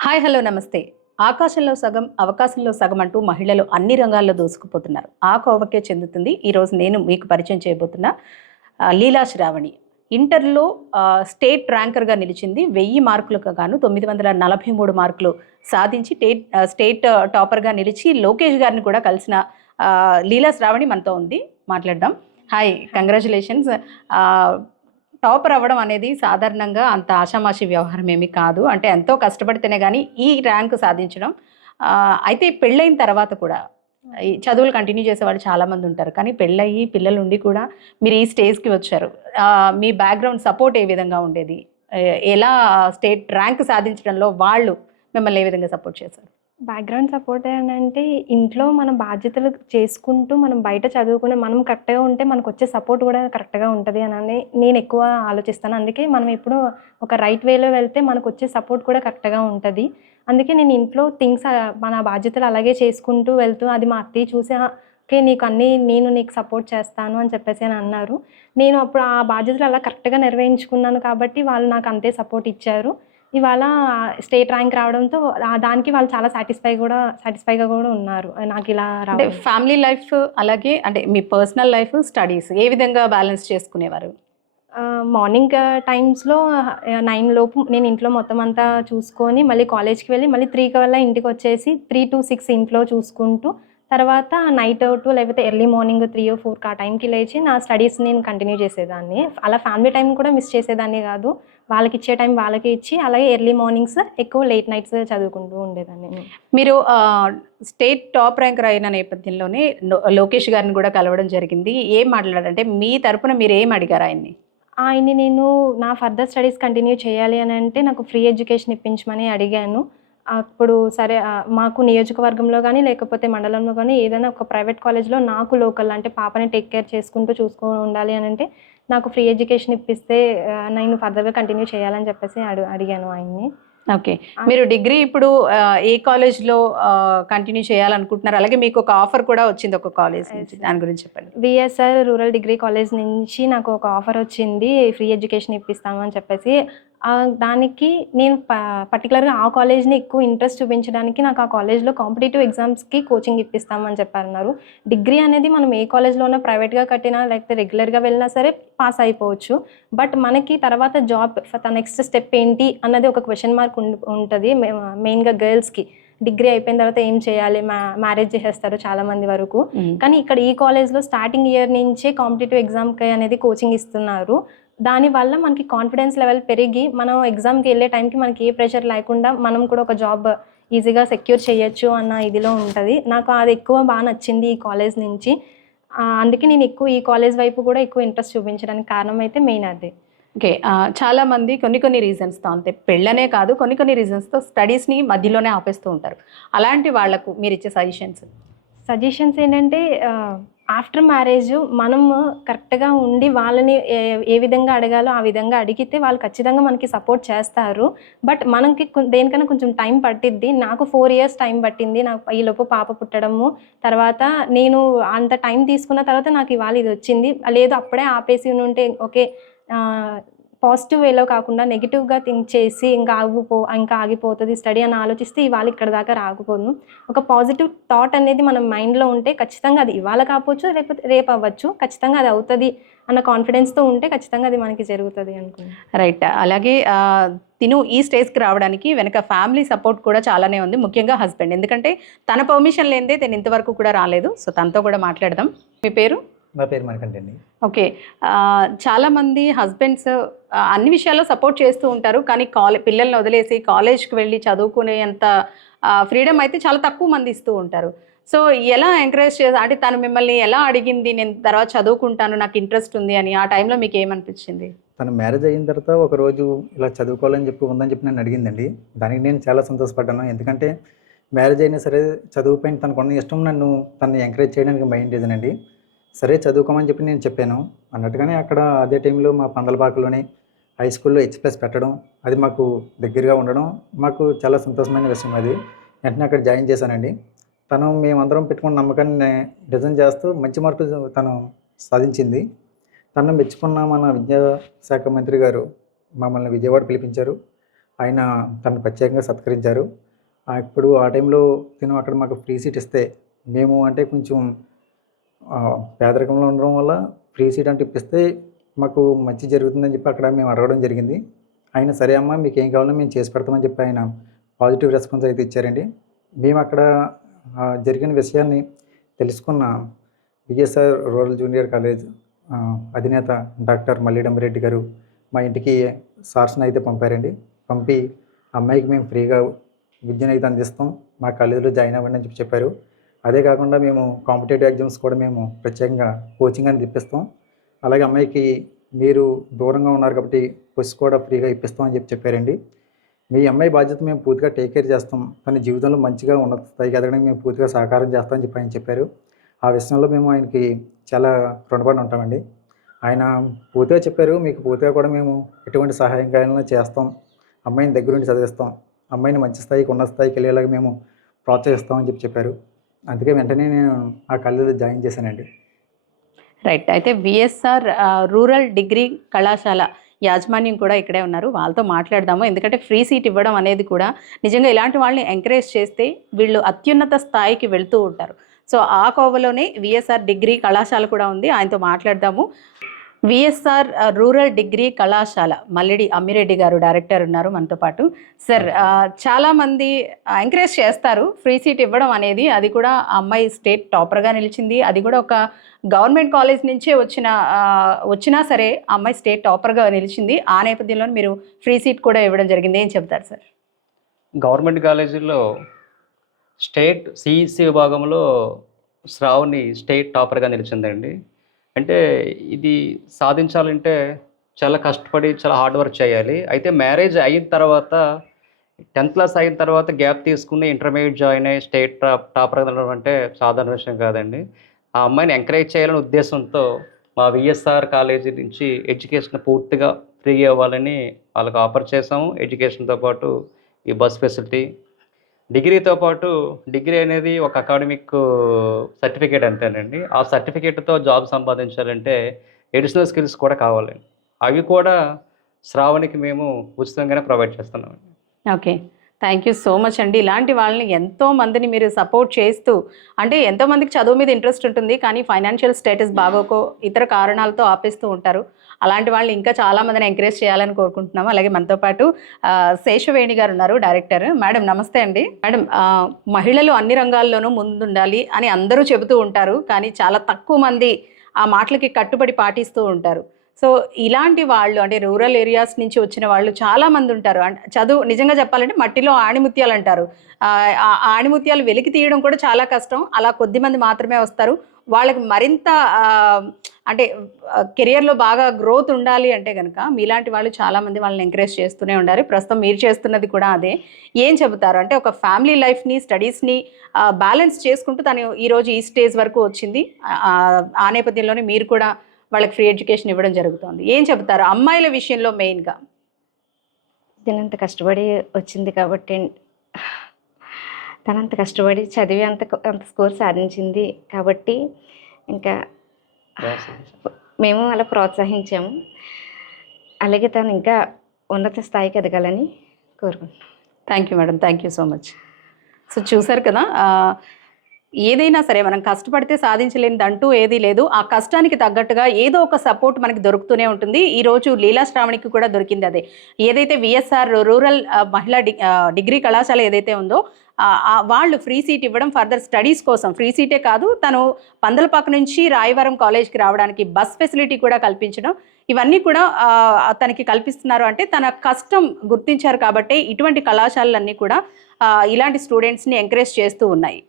Hi hello నమస్తే. ఆకాశంలో సగం అవకాశంలో సగం అంటూ మహిళలు అన్ని రంగాల్లో దూసుకుపోతున్నారు. ఆ కోవకే చెందుతుంది ఈరోజు నేను మీకు పరిచయం చేయబోతున్న లీలా శ్రావణి. ఇంటర్లో స్టేట్ ర్యాంకర్గా నిలిచింది. 1000 మార్కులకు గాను 943 మార్కులు సాధించి స్టేట్ టాపర్గా నిలిచి లోకేష్ గారిని కూడా కలిసిన లీలా శ్రావణి మనతో ఉంది. మాట్లాడదాం. Hi, congratulations. టాపర్ అవ్వడం అనేది సాధారణంగా అంత ఆషామాషి వ్యవహారం ఏమీ కాదు. అంటే ఎంతో కష్టపడితేనే కానీ ఈ ర్యాంక్ సాధించడం. అయితే పెళ్ళైన తర్వాత కూడా ఈ చదువులు కంటిన్యూ చేసేవాళ్ళు చాలామంది ఉంటారు. కానీ పెళ్ళయ్యి పిల్లలు ఉండి కూడా మీరు ఈ స్టేజ్కి వచ్చారు. మీ బ్యాక్గ్రౌండ్ సపోర్ట్ ఏ విధంగా ఉండేది? ఎలా స్టేట్ ర్యాంక్ సాధించడంలో వాళ్ళు మిమ్మల్ని ఏ విధంగా సపోర్ట్ చేశారు? బ్యాక్‌గ్రౌండ్ సపోర్ట్ అనంటే, ఇంట్లో మన బాధ్యతలు చేసుకుంటూ, మనం బయట చదువుకుని, మనం కరెక్ట్‌గా ఉంటే మనకొచ్చే సపోర్ట్ గూడా కరెక్ట్‌గా ఉంటది అనని నేనెక్కువ ఆలోచిస్తాను. అందుకే మనం ఎప్పుడూ ఒక రైట్ వేలో వెళ్తే మనకొచ్చే సపోర్ట్ కూడా కరెక్ట్‌గా ఉంటది. అందుకే నేను ఇంట్లో మన బాధ్యతలు అలాగే చేసుకుంటూ వెళ్తూ, అది మా అత్తయ్య చూసి ఓకే. నేను నీకు సపోర్ట్ చేస్తాను అని చెప్పేసి అన్నారు. నేను అప్పుడు ఆ బాధ్యతలు అలా కరెక్ట్‌గా నిర్వహించుకున్నాను కాబట్టి, వాళ్ళు నాకు అంతే సపోర్ట్ ఇచ్చారు. ఇవాళ స్టేట్ ర్యాంక్ రావడంతో దానికి వాళ్ళు చాలా సాటిస్ఫైగా కూడా ఉన్నారు. నాకిలా అంటే రావడం. ఫ్యామిలీ లైఫ్ అలాగే అంటే మీ పర్సనల్ లైఫ్, స్టడీస్ ఏ విధంగా బ్యాలెన్స్ చేసుకునేవారు? మార్నింగ్ టైమ్స్‌లో 9 లోపు నేను ఇంట్లో మొత్తం అంతా చూసుకొని, మళ్ళీ కాలేజ్‌కి వెళ్ళి, మళ్ళీ 3 కల్లా ఇంటికొచ్చేసి 3-6 ఇంట్లో చూసుకుంటూ, తర్వాత నైట్ 2 లేకపోతే ఎర్లీ మార్నింగ్ 3-4కి ఆ టైంకి లేచి నా స్టడీస్ నేను కంటిన్యూ చేసేదాన్ని. అలా ఫ్యామిలీ టైం కూడా మిస్ చేసేదాన్ని కాదు. వాళ్ళకిచ్చే టైం వాళ్ళకి ఇచ్చి, అలాగే ఎర్లీ మార్నింగ్స్ ఎక్కువ లేట్ నైట్స్ చదువుకుంటూ ఉండేదాన్ని. మీరు స్టేట్ టాప్ ర్యాంకర్ అయిన నేపథ్యంలోనే లోకేష్ గారిని కూడా కలవడం జరిగింది. ఏం మాట్లాడారంటే మీ తరపున మీరేం అడిగారు ఆయన్ని? ఆయన్ని నేను నా ఫర్దర్ స్టడీస్ కంటిన్యూ చేయాలి అనంటే, నాకు ఫ్రీ ఎడ్యుకేషన్ ఇప్పించమని అడిగాను. అప్పుడు సరే, మాకు నియోజకవర్గంలో గానీ, లేకపోతే మండలంలో గానీ ఏదైనా ఒక ప్రైవేట్ కాలేజ్‌లో నాకు లోకల్ అంటే పాపని టేక్ కేర్ చేసుకుంటూ ఉండాలి అనంటే, నాకు ఫ్రీ ఎడ్యుకేషన్ ఇప్పిస్తే నేను ఫర్దర్‌గా కంటిన్యూ చేయాలని చెప్పేసి అడిగాను ఆయన్ని. ఓకే. మీరు డిగ్రీ ఇప్పుడు ఏ కాలేజ్‌లో కంటిన్యూ చేయాలనుకుంటున్నారు? అలాగే మీకొక ఆఫర్ కూడా వచ్చింది ఒక కాలేజ్ నుంచి. దాని గురించి చెప్పండి. విఎస్ఆర్ రూరల్ డిగ్రీ కాలేజ్ నుంచి నాకు ఒక ఆఫర్ వచ్చింది. ఫ్రీ ఎడ్యుకేషన్ ఇప్పిస్తాము అని చెప్పేసి. దానికి నేను పర్టిక్యులర్‌గా ఆ కాలేజ్‌ని ఎక్కువ ఇంట్రెస్ట్ చూపించడానికి నాకు ఆ కాలేజ్‌లో కాంపిటీటివ్ ఎగ్జామ్స్‌కి కోచింగ్ ఇప్పిస్తామని చెప్పన్నారు. డిగ్రీ అనేది మనం ఏ కాలేజ్‌లో ఉన్నా ప్రైవేట్‌గా కట్టినా, లేకపోతే రెగ్యులర్‌గా వెళ్ళినా సరే పాస్ అయిపోవచ్చు. బట్ మనకి తర్వాత జాబ్ నెక్స్ట్ స్టెప్ ఏంటి అన్నది ఒక క్వెషన్ మార్క్ ఉంటది. మెయిన్‌గా గర్ల్స్‌కి. డిగ్రీ అయిపోయిన తర్వాత ఏం చేయాలి? మ్యారేజ్ చేసేస్తారు చాలామంది వరకు. కానీ ఇక్కడ ఈ కాలేజ్‌లో స్టార్టింగ్ ఇయర్ నుంచే కాంపిటీటివ్ ఎగ్జామ్‌కి అనేది కోచింగ్ ఇస్తున్నారు. దానివల్ల మనకి కాన్ఫిడెన్స్ లెవెల్ పెరిగి, మనం ఎగ్జామ్‌కి వెళ్ళే టైంకి మనకి ఏ ప్రెషర్ లేకుండా మనం కూడా ఒక జాబ్ ఈజీగా సెక్యూర్ చేయొచ్చు అన్న ఇదిలో ఉంటది. నాకు అది బాగా నచ్చింది ఈ కాలేజ్ నుంచి. అందుకే నేను ఈ కాలేజ్ వైపు కూడా ఎక్కువ ఇంట్రెస్ట్ చూపించడానికి కారణం అయితే మెయిన్ అదే. ఓకే. చాలామంది కొన్ని రీజన్స్‌తో అంతే పెళ్ళనే కాదు కొన్ని రీజన్స్‌తో స్టడీస్‌ని మధ్యలోనే ఆపేస్తూ ఉంటారు. అలాంటి వాళ్ళకు మీరిచ్చే సజెషన్స్ ఏంటంటే, ఆఫ్టర్ మ్యారేజ్ మనం కరెక్ట్‌గా ఉండి వాళ్ళని ఏ విధంగా అడగాలో ఆ విధంగా అడిగితే వాళ్ళు ఖచ్చితంగా మనకి సపోర్ట్ చేస్తారు. బట్ మనకి దేనికన్నా కొంచెం టైం పట్టిద్ది. నాకు 4 ఇయర్స్ టైం పట్టింది. నాకు ఈలోపు పాప పుట్టడము, తర్వాత నేను అంత టైం తీసుకున్న తర్వాత నాకు ఇవాళ ఇదొచ్చింది. లేదు అప్పుడే ఆపేసి ఉంటే ఓకే. పాజిటివ్ వేలో కాకుండా నెగెటివ్‌గా థింక్ చేసి ఇంకా ఆగిపోతది స్టడీ అని ఆలోచిస్తే ఇవాళ ఇక్కడి దాకా రాకపోదును. ఒక పాజిటివ్ థాట్ అనేది మన మైండ్‌లో ఉంటే ఖచ్చితంగా అది ఇవాళ కాకపోవచ్చు, లేకపోతే రేపు అవ్వచ్చు. ఖచ్చితంగా అది అవుతది అన్న కాన్ఫిడెన్స్‌తో ఉంటే ఖచ్చితంగా అది మనకి జరుగుతది అనుకున్నా. రైట్. అలాగే తిను ఈ స్టేజ్‌కి రావడానికి వెనక ఫ్యామిలీ సపోర్ట్ కూడా చాలానే ఉంది. ముఖ్యంగా హస్బెండ్. ఎందుకంటే తన పర్మిషన్ లేనిదే తిను ఇంతవరకు కూడా రాలేదు. సో తనతో కూడా మాట్లాడదాం. మీ పేరు? నా పేరు మణికంఠ అండి. ఓకే. చాలామంది హస్బెండ్స్ అన్ని విషయాల్లో సపోర్ట్ చేస్తూ ఉంటారు. కానీ పిల్లల్ని వదిలేసి కాలేజ్‌కి వెళ్ళి చదువుకునేంత ఫ్రీడమ్ అయితే చాలా తక్కువ మంది ఇస్తూ ఉంటారు. సో ఎలా ఎంకరేజ్ అంటే తను మిమ్మల్ని ఎలా అడిగింది? నేను తర్వాత చదువుకుంటాను, నాకు ఇంట్రెస్ట్ ఉంది అని. ఆ టైంలో మీకేమనిపించింది? తను మ్యారేజ్ అయిన తర్వాత ఒకరోజు ఇలా చదువుకోవాలని చెప్పి ఉందని చెప్పి నన్ను అడిగిందండి. దానికి నేను చాలా సంతోషపడ్డాను. ఎందుకంటే మ్యారేజ్ అయినా సరే చదువు పైన తనకున్న ఇష్టం తనని ఎంకరేజ్ చేయడానికి మెయిన్ రీజన్ అండి. సరే చదువుకోమని చెప్పి నేను చెప్పాను. అన్నట్టుగానే అక్కడ అదే టైంలో మా పందలపాకలోనే హై స్కూల్‌లో H+ పెట్టడం, అది మాకు దగ్గరగా ఉండడం మాకు చాలా సంతోషమైన విషయం అది. వెంటనే అక్కడ జాయిన్ చేశానండి. మేమందరం పెట్టుకున్న నమ్మకాన్ని నిజం చేస్తూ మంచి మార్కులు తను సాధించింది. తనను మెచ్చుకున్న మన విద్యాశాఖ మంత్రి గారు మమ్మల్ని విజయవాడ పిలిపించారు. ఆయన తను ప్రత్యేకంగా సత్కరించారు. ఇప్పుడు ఆ టైంలో తిను అక్కడ మాకు ఫ్రీ సీట్ ఇస్తే మేము అంటే కొంచెం పేదరికంలో ఉండడం వల్ల ఫ్రీ సీట్ అంటే ఇప్పిస్తే మాకు మంచి జరుగుతుందని చెప్పి అక్కడ మేము అడగడం జరిగింది. ఆయన సరే అమ్మా మీకు ఏం కావాలో మేము చేసి పెడతామని చెప్పి ఆయన పాజిటివ్ రెస్పాన్స్ అయితే ఇచ్చారండి. మేము అక్కడ జరిగిన విషయాన్ని తెలుసుకున్న విఎస్ఆర్ రూరల్ జూనియర్ కాలేజ్ అధినేత డాక్టర్ మల్లిడమ్మిరెడ్డి గారు మా ఇంటికి సార్స్ని అయితే పంపారండి. పంపి అమ్మాయికి మేము ఫ్రీగా విద్యను అయితే అందిస్తాం, మా కాలేజీలో జాయిన్ అవ్వండి అని చెప్పారు. అదే కాకుండా మేము కాంపిటేటివ్ ఎగ్జామ్స్ కూడా మేము ప్రత్యేకంగా కోచింగ్ అనేది ఇప్పిస్తాం. అలాగే అమ్మాయికి మీరు దూరంగా ఉన్నారు కాబట్టి బస్సు కూడా ఫ్రీగా ఇప్పిస్తాం అని చెప్పారండి. మీ అమ్మాయి బాధ్యత మేము పూర్తిగా టేక్ కేర్ చేస్తాం, తన జీవితంలో మంచిగా ఉన్నత స్థాయికి ఎదగడానికి మేము పూర్తిగా సహకారం చేస్తామని చెప్పి ఆయన చెప్పారు. ఆ విషయంలో మేము ఆయనకి చాలా రుణపడి ఉంటామండి. ఆయన పూర్తిగా చెప్పారు, మీకు పూర్తిగా కూడా మేము ఎటువంటి సహాయం కావాలన్నా చేస్తాం, అమ్మాయిని దగ్గరుండి చదివిస్తాం, అమ్మాయిని మంచి స్థాయికి ఉన్నత స్థాయికి వెళ్ళేలాగా మేము ప్రోత్సహిస్తామని చెప్పారు. అందుకే వెంటనే నేను ఆ కాలేజీలో జాయిన్ చేశానండి. రైట్. అయితే విఎస్ఆర్ రూరల్ డిగ్రీ కళాశాల యాజమాన్యం కూడా ఇక్కడే ఉన్నారు, వాళ్ళతో మాట్లాడదాము. ఎందుకంటే ఫ్రీ సీట్ ఇవ్వడం అనేది కూడా నిజంగా ఇలాంటి వాళ్ళని ఎంకరేజ్ చేస్తే వీళ్ళు అత్యున్నత స్థాయికి వెళ్తూ ఉంటారు. సో ఆ కోవలోనే విఎస్ఆర్ డిగ్రీ కళాశాల కూడా ఉంది, ఆయనతో మాట్లాడదాము. విఎస్ఆర్ రూరల్ డిగ్రీ కళాశాల మల్లిడి అమ్మిరెడ్డి గారు డైరెక్టర్ ఉన్నారు మనతో పాటు. సార్, చాలామంది ఎంకరేజ్ చేస్తారు ఫ్రీ సీట్ ఇవ్వడం అనేది, అది కూడా ఆ అమ్మాయి స్టేట్ టాపర్గా నిలిచింది, అది కూడా ఒక గవర్నమెంట్ కాలేజ్ నుంచే వచ్చినా సరే ఆ అమ్మాయి స్టేట్ టాపర్గా నిలిచింది. ఆ నేపథ్యంలో మీరు ఫ్రీ సీట్ కూడా ఇవ్వడం జరిగింది, ఏం చెప్తారు సార్? గవర్నమెంట్ కాలేజీలో స్టేట్ సిఈసి విభాగంలో శ్రావణి స్టేట్ టాపర్గా నిలిచిందండి. అంటే ఇది సాధించాలంటే చాలా కష్టపడి చాలా హార్డ్ వర్క్ చేయాలి. అయితే మ్యారేజ్ అయిన తర్వాత 10th క్లాస్ అయిన తర్వాత గ్యాప్ తీసుకుని ఇంటర్మీడియట్ జాయిన్ అయ్యి స్టేట్ టాపర్గా నిలవడం అంటే సాధారణ విషయం కాదండి. ఆ అమ్మాయిని ఎంకరేజ్ చేయాలనే ఉద్దేశంతో మా విఎస్ఆర్ కాలేజీ నుంచి ఎడ్యుకేషన్ పూర్తిగా ఫ్రీగా ఇవ్వాలని వాళ్ళకి ఆఫర్ చేసాము. ఎడ్యుకేషన్తో పాటు ఈ బస్ ఫెసిలిటీ, డిగ్రీతో పాటు డిగ్రీ అనేది ఒక అకాడమిక్ సర్టిఫికేట్ అంతేనండి. ఆ సర్టిఫికేట్తో జాబ్ సంపాదించాలంటే ఎడిషనల్ స్కిల్స్ కూడా కావాలండి. అవి కూడా శ్రావణికి మేము ఉచితంగానే ప్రొవైడ్ చేస్తున్నామండి. Okay, thank you so much అండి. ఇలాంటి వాళ్ళని ఎంతో మందిని మీరు సపోర్ట్ చేస్తూ, అంటే ఎంతోమందికి చదువు మీద ఇంట్రెస్ట్ ఉంటుంది కానీ ఫైనాన్షియల్ స్టేటస్ బాగోకో ఇతర కారణాలతో ఆపేస్తూ ఉంటారు. అలాంటి వాళ్ళు ఇంకా చాలామందిని ఎంకరేజ్ చేయాలని కోరుకుంటున్నాము. అలాగే మనతో పాటు శేషవేణి గారు ఉన్నారు, డైరెక్టర్. మేడం నమస్తే అండి. మేడం, మహిళలు అన్ని రంగాల్లోనూ ముందుండాలి అని అందరూ చెబుతూ ఉంటారు, కానీ చాలా తక్కువ మంది ఆ మాటలకి కట్టుబడి పాటిస్తూ ఉంటారు. సో ఇలాంటి వాళ్ళు అంటే రూరల్ ఏరియాస్ నుంచి వచ్చిన వాళ్ళు చాలామంది ఉంటారు. చదువు నిజంగా చెప్పాలంటే మట్టిలో ఆణిముత్యాలు అంటారు. ఆ ఆణిముత్యాలు వెలికి తీయడం కూడా చాలా కష్టం. అలా కొద్దిమంది మాత్రమే వస్తారు. వాళ్ళకి మరింత అంటే కెరియర్లో బాగా గ్రోత్ ఉండాలి అంటే కనుక మీలాంటి వాళ్ళు చాలామంది వాళ్ళని ఎంకరేజ్ చేస్తూనే ఉండాలి. ప్రస్తుతం మీరు చేస్తున్నది కూడా అదే. ఏం చెబుతారు అంటే ఒక ఫ్యామిలీ లైఫ్ని స్టడీస్ని బ్యాలెన్స్ చేసుకుంటూ తను ఈరోజు ఈ స్టేజ్ వరకు వచ్చింది. ఆ నేపథ్యంలోనే మీరు కూడా వాళ్ళకి ఫ్రీ ఎడ్యుకేషన్ ఇవ్వడం జరుగుతుంది. ఏం చెబుతారు అమ్మాయిల విషయంలో మెయిన్గా? తనంత కష్టపడి వచ్చింది కాబట్టి, తనంత కష్టపడి చదివి అంత స్కోర్ సాధించింది కాబట్టి ఇంకా మేము అలా ప్రోత్సహించాము. అలాగే తను ఇంకా ఉన్నత స్థాయికి ఎదగాలని కోరుకుంటున్నాం. Thank you madam, thank you so much. So చూసారు కదా, ఏదైనా సరే మనం కష్టపడితే సాధించలేనిది అంటూ ఏదీ లేదు. ఆ కష్టానికి తగ్గట్టుగా ఏదో ఒక సపోర్ట్ మనకి దొరుకుతూనే ఉంటుంది. ఈరోజు లీలా శ్రావణికి కూడా దొరికింది అదే. ఏదైతే విఎస్ఆర్ రూరల్ మహిళా డిగ్రీ కళాశాల ఏదైతే ఉందో వాళ్ళు ఫ్రీ సీట్ ఇవ్వడం ఫర్దర్ స్టడీస్ కోసం, ఫ్రీ సీటే కాదు తను పందలపాక నుంచి రాయవరం కాలేజ్కి రావడానికి బస్ ఫెసిలిటీ కూడా కల్పించడం, ఇవన్నీ కూడా తనకి కల్పిస్తున్నారు. అంటే తన కష్టం గుర్తించారు కాబట్టి ఇటువంటి కళాశాలలన్నీ కూడా ఇలాంటి స్టూడెంట్స్ని ఎంకరేజ్ చేస్తూ ఉన్నాయి.